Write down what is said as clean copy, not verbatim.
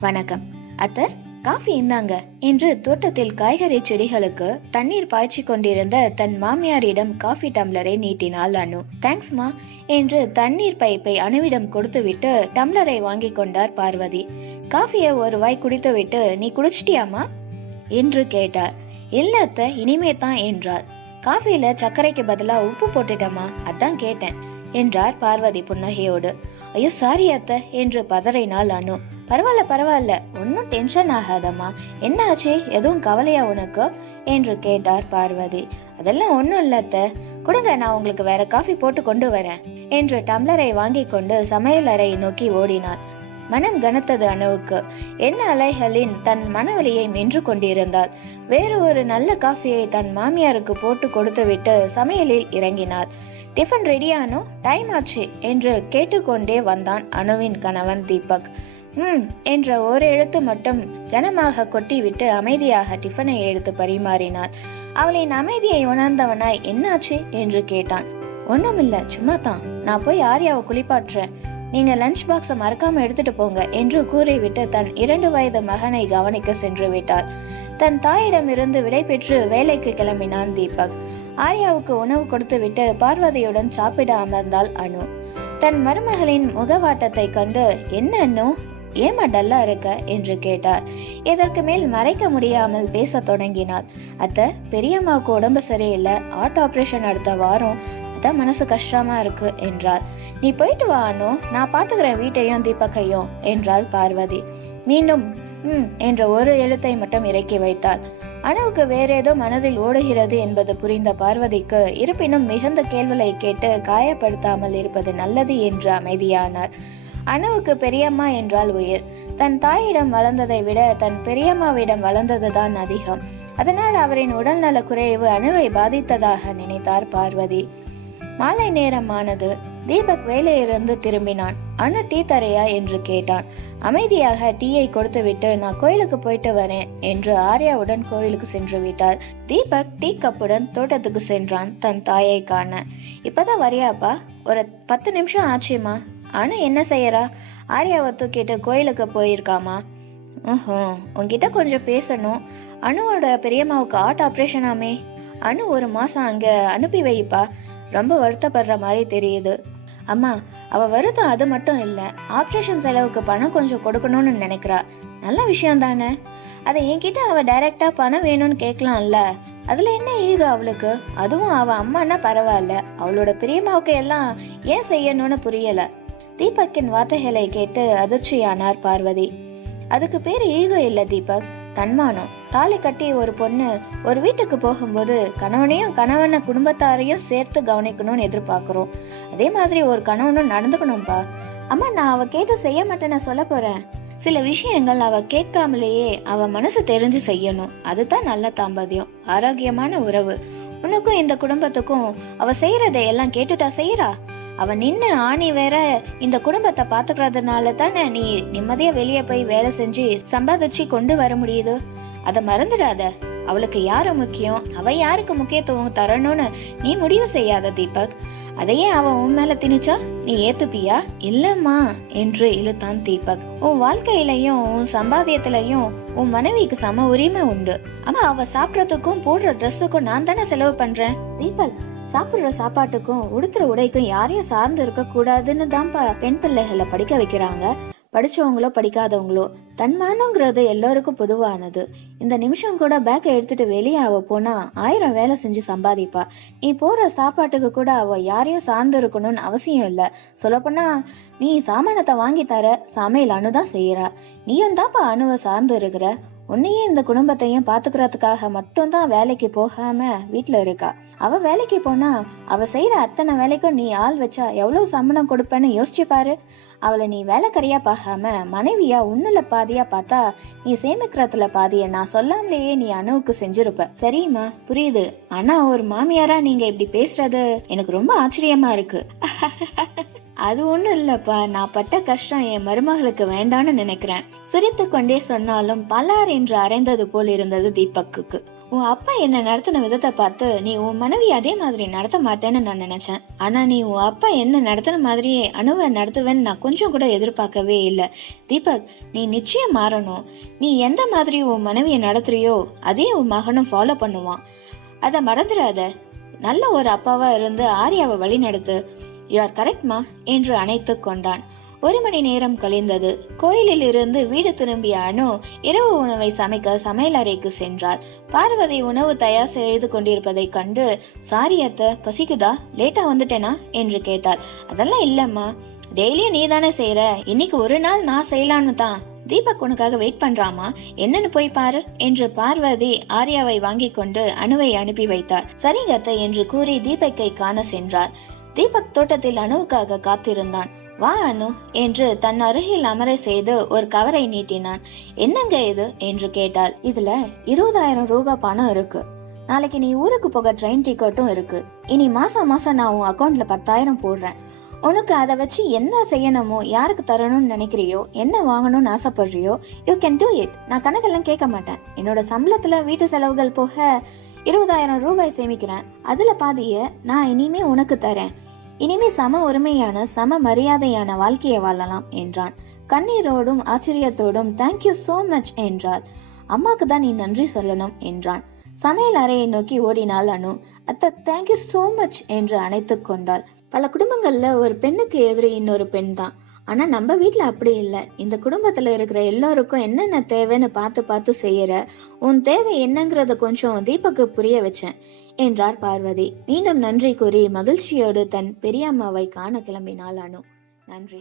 வணக்கம் அத்தை, காஃபி இந்தாங்க என்று தோட்டத்தில் காய்கறி செடிகளுக்கு தண்ணீர் பாய்ச்சி கொண்டிருந்த தன் மாமியாரிடம் காஃபி டம்ளரை நீட்டினாள் அனு. தேங்க்ஸ்மா என்று தண்ணீர் பைப்பை அனுவிடம் கொடுத்துவிட்டு டம்ளரை வாங்கி கொண்டார் பார்வதி. காஃபியை ஒரு வாய் குடித்துவிட்டு, நீ குடிச்சிட்டியாமா என்று கேட்டார். இல்ல அத்தை, இனிமே தான் என்றார். காஃபியில சர்க்கரைக்கு பதிலா உப்பு போட்டுட்டமா, அதான் கேட்டேன் என்றார் பார்வதி புன்னகையோடு. ஐயோ சாரி அத்தை என்று பதறினாள் அனு. பரவாயில்ல பரவாயில்ல, ஒன்னும் டென்ஷன் ஆகாதம்மா, என்ன ஆச்சு, எதுவும் கவலையா உனக்கு என்று கேட்டார் பார்வதி. அதெல்லாம் ஒன்னும் இல்ல அத்தை, கொடுங்க, நான் உங்களுக்கு வேற காஃபி போட்டு கொண்டு வரேன் என்று டம்ளரை வாங்கி கொண்டு சமையல் அறை நோக்கி ஓடினார். மனம் கனத்தது அனுவுக்கு. என்ன அலைகளின் தன் மனவலியை மென்று கொண்டிருந்தாள். வேறு ஒரு நல்ல காஃபியை தன் மாமியாருக்கு போட்டு கொடுத்துவிட்டு சமையலில் இறங்கினார். டிஃபன் ரெடியானோ, டைம் ஆச்சு என்று கேட்டுக்கொண்டே வந்தான் அனுவின் கணவன் தீபக். என்ற ஒரு எழுத்து மட்டும் கனமாக கொட்டிவிட்டு அமைதியாக டிஃபனை எடுத்து பரிமாறினார். அவளின் அமைதியை உணர்ந்தவனாய் என்னாச்சு என்று கேட்டான். ஒண்ணுமில்ல, சும்மா தான், நான் போய் ஆர்யாவை குளிப்பாட்டுறேன், நீங்க லஞ்ச் பாக்ஸை மறக்காம எடுத்துட்டு போங்க என்று கூறிவிட்டு தன் 2 வயது மகனை கவனிக்க சென்று விட்டார். தன் தாயிடம் இருந்து விடை பெற்று வேலைக்கு கிளம்பினான் தீபக். ஆர்யாவுக்கு உணவு கொடுத்துவிட்டு பார்வதியுடன் சாப்பிட அமர்ந்தாள் அனு. தன் மருமகளின் முகவாட்டத்தை கண்டு, என்ன அனு, ஏமா டல்லா இருக்க என்று கேட்டார். இதற்கு மேல் மறைக்க முடியாமல் பேச தொடங்கினார். அத்தை, பெரியம்மாவுக்கு உடம்பு சரியில்லை, ஹார்ட் ஆபரேஷன் அடுத்த வாரம், அதான் மனசு கஷ்டமா இருக்கு என்றார். நீ போயிட்டு வா அனு, நான் பாத்துக்கிறேன் வீட்டையும் தீபக்கையும் என்றாள் பார்வதி. மீண்டும் என்ற ஒரு எழுத்தை மட்டும் இறக்கி வைத்தாள். அனுவுக்கு வேறேதோ மனதில் ஓடுகிறது என்பது புரிந்த பார்வதிக்கு இருப்பினும் மிகுந்த கேள்விகளை கேட்டு காயப்படுத்தாமல் இருப்பது நல்லது என்று அமைதியானார். அனுவுக்கு பெரியம்மா என்றால் உயிர். தன் தாயிடம் வளர்ந்ததை விட தன் பெரியம்மாவிடம் வளர்ந்ததுதான் அதிகம். அதனால் அவரின் உடல்நல குறைவு அனுவை பாதித்ததாக நினைத்தார் பார்வதி. மாலை நேரமானது. தீபக் வேலையிலிருந்து திரும்பினான். அனு டீ தரையா என்று கேட்டான். அமைதியாக டீயை கொடுத்துவிட்டு, நான் கோயிலுக்கு போயிட்டு வரேன் என்று ஆர்யாவுடன் கோயிலுக்கு சென்று விட்டார். தீபக் டீ கப்புடன் தோட்டத்துக்கு சென்றான் தன் தாயை காண. இப்பதான் வரியாப்பா, ஒரு 10 நிமிஷம் ஆச்சுமா. அனு என்ன செய்யறா? ஆர்யாவை தூக்கிட்டு கோயிலுக்கு போயிருக்காமா. உன்கிட்ட கொஞ்சம் பேசணும். அனுவோட பெரியம்மாவுக்கு ஹார்ட் ஆப்ரேஷன் ஆமே. அனு 1 மாசம் அங்க அனுப்பி வைப்பா, ரொம்ப வருத்தப்படுற மாதிரி தெரியுது. அம்மா, அவ வருத்தம் அது மட்டும் இல்ல, ஆப்ரேஷன் செலவுக்கு பணம் கொஞ்சம் கொடுக்கணும்னு நினைக்கிறா. நல்ல விஷயம் தானே. அதை என்கிட்ட அவ டைரக்டா பணம் வேணும்னு கேட்கலாம்ல, அதுல என்ன ஈகோ அவளுக்கு? அதுவும் அவ அம்மானா பரவாயில்ல, அவளோட பெரியம்மாவுக்கு எல்லாம் ஏன் செய்யணும்னு புரியல. தீபக்கின் வார்த்தைகளை கேட்டு அதிர்ச்சியானார் பார்வதி. அதுக்கு பேரு ஈகோ இல்ல தீபக், தன்மானம். தாலி கட்டி ஒரு பொண்ணு ஒரு வீட்டுக்கு போகும்போது கணவனையும் கணவன குடும்பத்தாரையும் சேர்த்து கவனிக்கணும்னு எதிர்பார்க்கிறோம். அதே மாதிரி ஒரு கணவனும் நடந்துக்கணும்பா. அம்மா, நான் அவ கேட்டு செய்ய மாட்டேன்னு சொல்ல போறேன். சில விஷயங்கள் அவ கேட்காமலேயே அவ மனசு தெரிஞ்சு செய்யணும். அதுதான் நல்ல தாம்பத்தியம், ஆரோக்கியமான உறவு. உனக்கும் இந்த குடும்பத்துக்கும் அவ செய்யறதை எல்லாம் கேட்டுட்டா செய்யறா? அவ நின்னு ஆணி வேற இந்த குடும்பத்தை பாத்துக்கிறதுனால தானே நீ நிம்மதியா வெளியே போய் வேலை செஞ்சு சம்பாதிச்சு கொண்டு வர முடியுது. அத மறந்துடாத. அவளுக்கு யாரு முக்கியம், அவ யாருக்கு முக்கியத்துவம் தரணும்னு நீ முடிவு செய்யாத தீபக். அதையே அவ உன் மேல திணிச்சா நீ ஏத்துப்பியா? இல்லம்மா என்று இழுத்தான் தீபக். உன் வாழ்க்கையிலையும் உன் சம்பாத்தியத்திலையும் உன் மனைவிக்கு சம உரிமை உண்டு. ஆமா, அவ சாப்பிடறதுக்கும் போடுற ட்ரெஸ்ஸுக்கும் நான் தானே செலவு பண்றேன். தீபக், சாப்பிடுற சாப்பாட்டுக்கும் உடுத்துற உடைக்கும் யாரையும் சார்ந்து இருக்க கூடாதுன்னு தான் பெண் பிள்ளைகளை படிக்க வைக்கிறாங்க. படிச்சவங்களோ படிக்காதவங்களோ தன்மானங்கிறது எல்லோருக்கும் பொதுவானது. இந்த நிமிஷம் கூட பேக்கை எடுத்துட்டு வெளியே அவ போனா 1000 வேலை செஞ்சு சம்பாதிப்பா. நீ போற சாப்பாட்டுக்கு கூட அவ யாரையும் சார்ந்து இருக்கணும்னு அவசியம் இல்ல. சொல்லப்போனா நீ சாமானத்தை வாங்கி தர சமையல் அனுதான் செய்யறா. நீயும் தான்ப்பா அணுவை சார்ந்து இருக்கிற. உன்னையே இந்த குடும்பத்தையும் பாத்துக்கிறதுக்காக மட்டும்தான் வேலைக்கு போகாம வீட்டுல இருக்கா. அவ வேலைக்கு போனா அவ செய்யற அத்தனை வேலைக்கும் நீ ஆள் வச்சா எவ்வளவு சம்பளம் கொடுப்பேன்னு யோசிச்சு பாரு. அவளை நீ வேலைக்கறியா பார்க்காம மனைவியா உன்னுல பாதியா பார்த்தா நீ சேமிக்கிறதுல பாதிய நான் சொல்லாமலேயே நீ அணுவுக்கு செஞ்சிருப்ப. சரிம்மா, புரியுது. ஆனா ஒரு மாமியாரா நீங்க இப்படி பேசுறது எனக்கு ரொம்ப ஆச்சரியமா இருக்கு. அது ஒண்ணும் இல்லப்பா, நான் பட்ட கஷ்டம் என் மருமகளுக்கு வேண்டான்னு நினைக்கிறேன். சிரித்து கொண்டே சொன்னாலும் பலார் என்று அரைந்தது போல் இருந்தது தீபக்குக்கு. உன் அப்பா என்ன நடத்தின விதத்தை பார்த்து நீ உன் மனைவி அதே மாதிரி நடத்த மாட்டேன்னு நான் நினைச்சேன். ஆனா நீ உன் அப்பா என்ன நடத்தின மாதிரியே அணுவை நடத்துவேன்னு நான் கொஞ்சம் கூட எதிர்பார்க்கவே இல்லை. தீபக், நீ நிச்சயம் மாறணும். நீ எந்த மாதிரி உன் மனைவியை நடத்துறியோ அதே உன் மகனும் ஃபாலோ பண்ணுவான். அதை மறந்துடாத. நல்ல ஒரு அப்பாவா இருந்து ஆர்யாவை வழி நடத்து. யூ ஆர் கரெக்ட்மா என்று அணைத்து கொண்டான். 1 மணி நேரம் கழிந்தது. கோயிலில் இருந்து வீடு திரும்பிய அனு இரவு உணவை சமைக்க சமையல் அறைக்கு சென்றார். பார்வதி உணவு தயார் செய்து கொண்டிருப்பதை கண்டு, சாரி அத்தை, பசிக்குதா, லேட்டா வந்துட்டேனா என்று கேட்டார். அதெல்லாம் இல்லம்மா, டெய்லியும் நீ தானே செய்யற, இன்னைக்கு ஒரு நாள் நான் செய்யலான்னு தான். தீபக் உனக்காக வெயிட் பண்றாமா, என்னன்னு போய் பாரு என்று பார்வதி ஆர்யாவை வாங்கி கொண்டு அனுவை அனுப்பி வைத்தார். சரிங்க அத்தை என்று கூறி தீபக்கை காண சென்றார். தீபக் தோட்டத்தில் அனுவுக்காக காத்திருந்தான். வா அனு என்று தன் அருகில் அமர செய்து ஒரு கவரை நீட்டினான். என்னங்க இது என்று கேட்டாள். இதுல 20,000 ரூபாய் பணம் இருக்கு. நாளைக்கு நீ ஊருக்கு போக ட்ரெயின் டிக்கெட்டும் இருக்கு. இனி மாசம் மாசம் நான் உன் அக்கௌண்ட்ல 10,000 போடுறேன். உனக்கு அதை வச்சு என்ன செய்யணுமோ, யாருக்கு தரணும்னு நினைக்கிறியோ, என்ன வாங்கணும்னு ஆசைப்படுறியோ, யூ கேன் டூ இட். நான் கணக்கெல்லாம் கேட்க மாட்டேன். என்னோட சம்பளத்துல வீட்டு செலவுகள் போக 20,000 ரூபாய் சேமிக்கிறேன். அதுல பாதிய நான் இனிமே உனக்கு தரேன். இனிமே சம உரிமையான சம மரியாதையான வாழ்க்கையை வாழலாம் என்றான். கண்ணீரோடும் ஆச்சரியத்தோடும் தேங்க்யூ சோ மச் என்றார். அம்மாக்கு தான் நீ நன்றி சொல்லணும் என்றான். சமையல் அறையை நோக்கி ஓடினாள் அனு. அத்தை, தேங்க்யூ சோ மச் என்று அணைத்து கொண்டாள். பல குடும்பங்கள்ல ஒரு பெண்ணுக்கு எதிரி இன்னொரு பெண் தான். ஆனா நம்ம வீட்டுல அப்படி இல்லை. இந்த குடும்பத்துல இருக்கிற எல்லாருக்கும் என்னென்ன தேவைன்னு பார்த்து பார்த்து செய்யற. உன் தேவை என்னங்கறத கொஞ்சம் தீபக்கு புரிய வச்சேன் என்றார் பார்வதி. மீண்டும் நன்றி கூறி மகிழ்ச்சியோடு தன் பெரியம்மாவை காண கிளம்பினாள் அனு. நன்றி.